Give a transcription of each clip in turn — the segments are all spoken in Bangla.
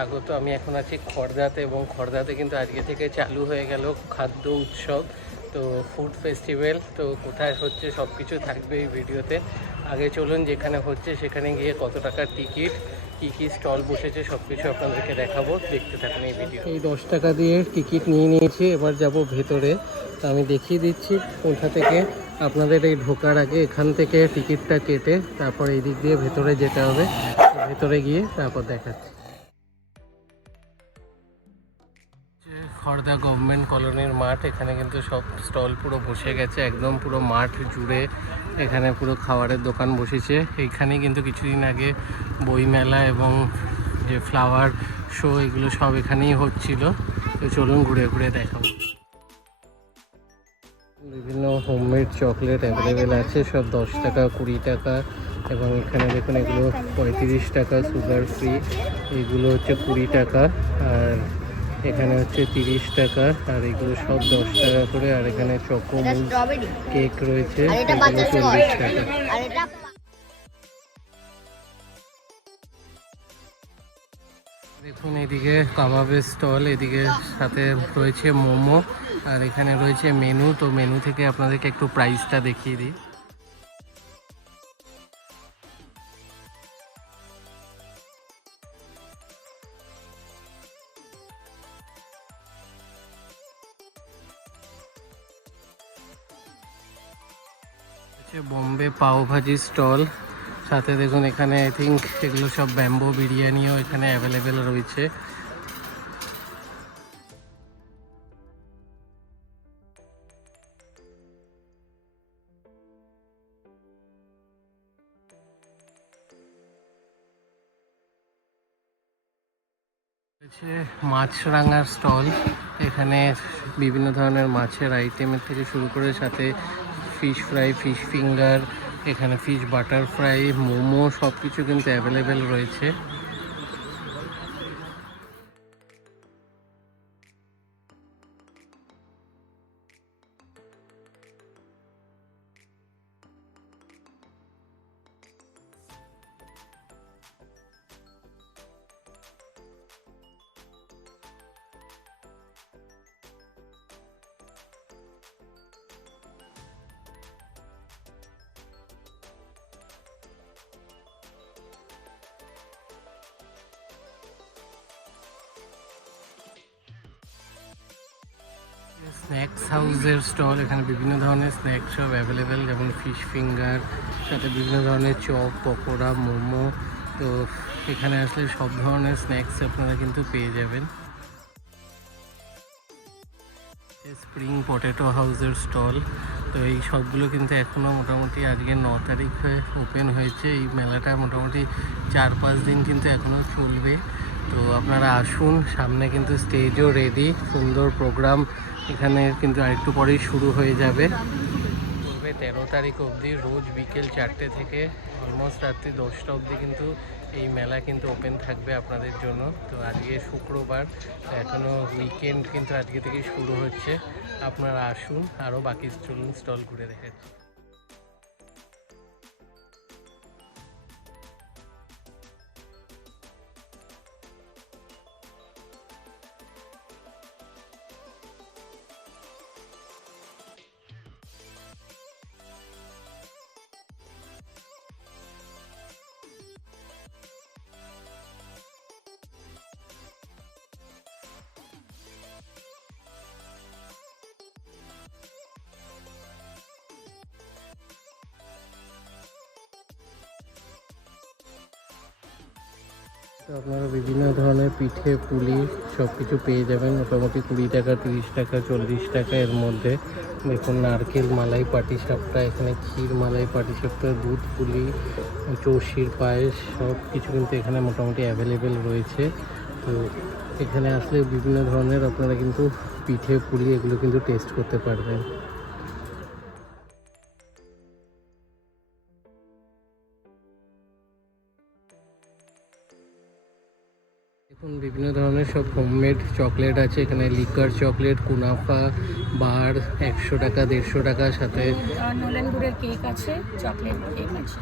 স্বাগত। আমি এখন আছি খড়দাতে এবং খড়দাতে কিন্তু আজকে থেকে চালু হয়ে গেল খাদ্য উৎসব, তো ফুড ফেস্টিভ্যাল। তো কোথায় হচ্ছে সব কিছু থাকবে এই ভিডিওতে। আগে চলুন যেখানে হচ্ছে সেখানে গিয়ে কত টাকার টিকিট, কী কী স্টল বসেছে সব কিছু আপনাদেরকে দেখাবো, দেখতে থাকুন এই ভিডিও। এই 10 টাকা দিয়ে টিকিট নিয়ে নিয়েছি, এবার যাব ভেতরে। তো আমি দেখিয়ে দিচ্ছি কোথা থেকে আপনাদের এই ঢোকার আগে এখান থেকে টিকিটটা কেটে তারপর এই দিক দিয়ে ভেতরে যেতে হবে। ভেতরে গিয়ে তারপর দেখাচ্ছি। খড়দা গভর্নমেন্ট কলোনির মাঠ, এখানে কিন্তু সব স্টল পুরো বসে গেছে, একদম পুরো মাঠ জুড়ে এখানে পুরো খাবারের দোকান বসেছে। এইখানে কিন্তু কিছুদিন আগে বইমেলা এবং যে ফ্লাওয়ার শো এগুলো সব এখানেই হচ্ছিল। তো চলুন ঘুরে ঘুরে দেখাবো। বিভিন্ন হোমমেড চকলেট অ্যাভেলেবেল আছে, সব 10 টাকা 20 টাকা, এবং এখানে দেখুন এগুলো 35 টাকা সুগার ফ্রি, এগুলো হচ্ছে 20 টাকা, আর এখানে হচ্ছে 30 টাকা, আর এগুলো সব 10 টাকা করে। আর এখানে চকোমুল কেক রয়েছে, এগুলো 40 টাকা। দেখুন এদিকে কাবাবের স্টল, এদিকে সাথে রয়েছে মোমো, আর এখানে রয়েছে মেনু। তো মেনু থেকে আপনাদেরকে একটু প্রাইসটা দেখিয়ে দিই। বম্বে পাও ভাজি স্টল, সাথে দেখুন এখানে আই থিঙ্ক এগুলো সব ব্যাম্বো বিরিয়ানিও এখানে অ্যাভেলেবেল রয়েছে। মাছরাঙার স্টল, এখানে বিভিন্ন ধরনের মাছের আইটেমের থেকে শুরু করে সাথে ফিশ ফ্রাই, ফিশ ফিঙ্গার, এখানে ফিশ বাটার ফ্রাই, মোমো সব কিছু কিন্তু অ্যাভেলেবেল রয়েছে। স্ন্যাক্স হাউসের স্টল, এখানে বিভিন্ন ধরনের স্ন্যাক্স সব অ্যাভেলেবেল, যেমন ফিশ ফিঙ্গার, সাথে বিভিন্ন ধরনের চপ, পকোড়া, মোমো। তো এখানে আসলে সব ধরনের স্ন্যাক্স আপনারা কিন্তু পেয়ে যাবেন। স্প্রিং পটেটো হাউসের স্টল, তো এই সবগুলো কিন্তু এখনও মোটামুটি আজকে 9 তারিখে ওপেন হয়েছে। এই মেলাটা মোটামুটি 4-5 দিন কিন্তু এখনও চলবে। তো আপনারা আসুন, সামনে কিন্তু স্টেজও রেডি, সুন্দর প্রোগ্রাম এখানে কিন্তু আরেকটু পরেই শুরু হয়ে যাবে। 13 তারিখ অবধি রোজ বিকেল 4টে থেকে অলমোস্ট রাত্রি 10টা অবধি কিন্তু এই মেলা কিন্তু ওপেন থাকবে আপনাদের জন্য। তো আজকে শুক্রবার, এখনও উইকেন্ড কিন্তু আজকে থেকেই শুরু হচ্ছে। আপনারা আসুন, আরও বাকি স্টল ঘুরে দেখাচ্ছি। তো আপনারা বিভিন্ন ধরনের পিঠে পুলি সব কিছু পেয়ে যাবেন মোটামুটি 20 টাকা, 30 টাকা, 40 টাকা এর মধ্যে। দেখুন নারকেল মালাই পাটিসাপটা, এখানে ক্ষীর মালাই পাটিসাপটা, দুধ পুলি, চৌষির পায়েস সব কিছু কিন্তু এখানে মোটামুটি অ্যাভেলেবেল রয়েছে। তো এখানে আসলে বিভিন্ন ধরনের আপনারা কিন্তু পিঠে পুলি এগুলো কিন্তু টেস্ট করতে পারবেন। দেখুন বিভিন্ন ধরনের সব হোমমেড চকলেট আছে, এখানে লিকার চকলেট, কুনাফা, বার 100 টাকা, 150 টাকা, সাথে নোলেন গুড়ের কেক আছে, চকলেট কেক আছে।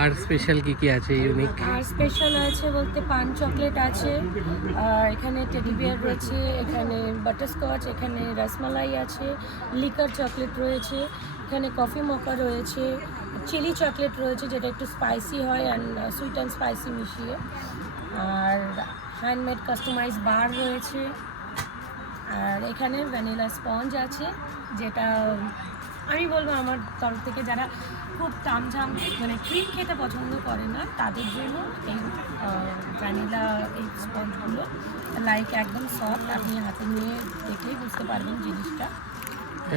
আর স্পেশাল কি আছে ইউনিক? আর স্পেশাল আছে বলতে পান চকলেট আছে, আর এখানে টেডি বিয়ার রয়েছে, এখানে বাটারস্কচ, এখানে রসমালাই আছে, লিকার চকলেট রয়েছে, এখানে কফি মোকা রয়েছে, চিলি চকলেট রয়েছে যেটা একটু স্পাইসি হয় অ্যান্ড সুইট অ্যান্ড স্পাইসি মিশিয়ে, আর হ্যান্ডমেড কাস্টমাইজ বার রয়েছে, আর এখানে ভ্যানিলা স্পঞ্জ আছে যেটা আমি বলবো আমার তরফ থেকে যারা খুব তামঝাম মানে ক্রিম খেতে পছন্দ করে না তাদের জন্য এই ভ্যানিলা এই স্পঞ্জগুলো লাইক একদম সফট, আপনি হাতে নিয়ে দেখলেই বুঝতে পারবেন জিনিসটা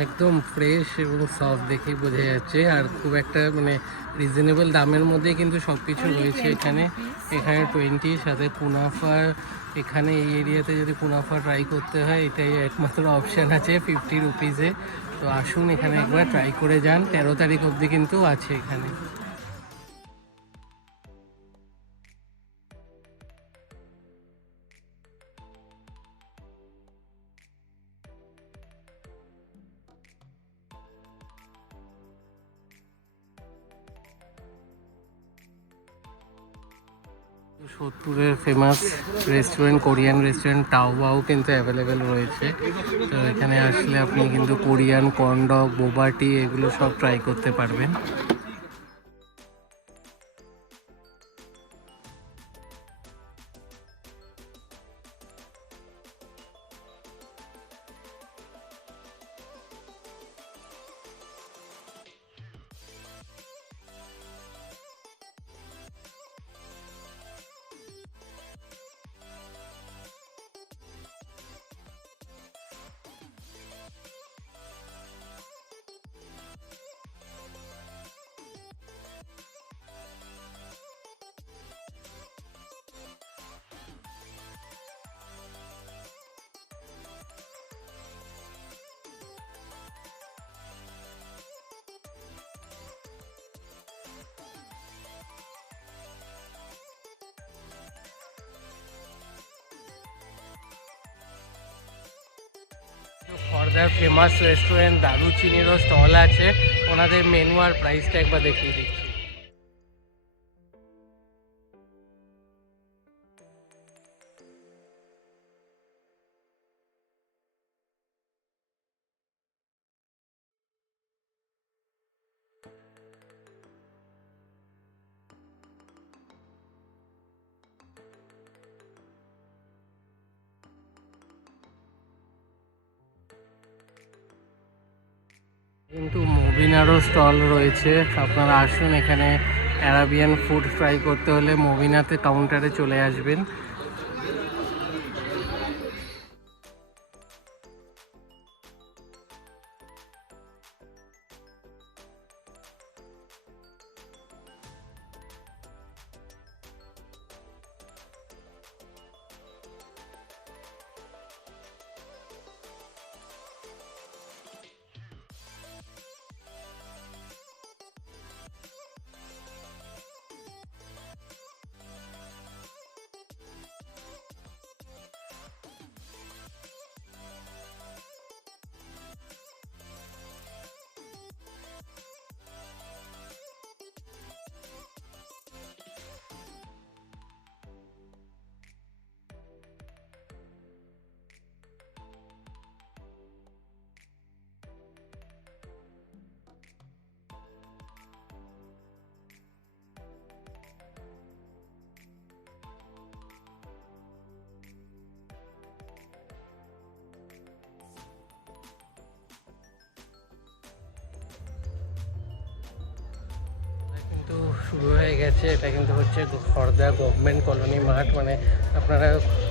একদম ফ্রেশ এবং সফট দেখেই বোঝা যাচ্ছে। আর খুব একটা মানে রিজনেবল দামের মধ্যে কিন্তু সব কিছু রয়েছে এখানে। এখানে 20 সাথে কুনাফা, এখানে এই এরিয়াতে যদি কুনাফা ট্রাই করতে হয় এটাই একমাত্র অপশান আছে 50 রুপিসে। তো আসুন এখানে একবার ট্রাই করে যান, 13 তারিখ অবধি কিন্তু আছে এখানে। সোদপুরের famous restaurant, Korean restaurant Taobao কিন্তু অ্যাভেলেবেল রয়েছে। তো এখানে আসলে আপনি কিন্তু কোরিয়ান কর্নডগ, বোবা টি এগুলো সব ট্রাই করতে পারবেন। খড়দার ফেমাস রেস্টুরেন্ট দারুচিনিরও স্টল আছে, ওনাদের মেনু আর প্রাইসটা একবার দেখিয়ে দিচ্ছি। কিন্তু মবিনারও স্টল রয়েছে, আপনারা আসুন এখানে অ্যারাবিয়ান ফুড ট্রাই করতে হলে মবিনাতে কাউন্টারে চলে আসবেন। কিন্তু শুরু হয়ে গেছে, এটা কিন্তু হচ্ছে খড়দা গভর্নমেন্ট কলোনি মাঠ, মানে আপনারা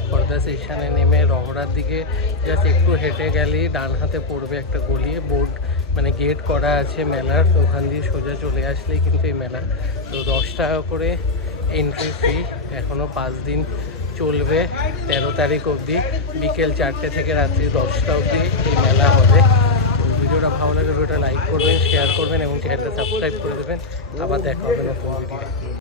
খড়দা স্টেশনে নেমে রহড়ার দিকে জাস্ট একটু হেঁটে গেলেই ডান হাতে পড়বে একটা গলিয়ে বোর্ড, মানে গেট করা আছে মেলার, ওখান দিয়ে সোজা চলে আসলেই কিন্তু এই মেলা। তো 10 টাকা করে এন্ট্রি ফি, এখনও 5 দিন চলবে, 13 তারিখ অবধি বিকেল 4টে থেকে রাত্রি 10টা অবধি এই মেলা হবে। ভিডিওটা ভালো লাগে ভিডিওটা লাইক করবেন, শেয়ার করবেন এবং চ্যানেলটা সাবস্ক্রাইব করে দেবেন। আবার দেখা হবে নতুন ভিডিও।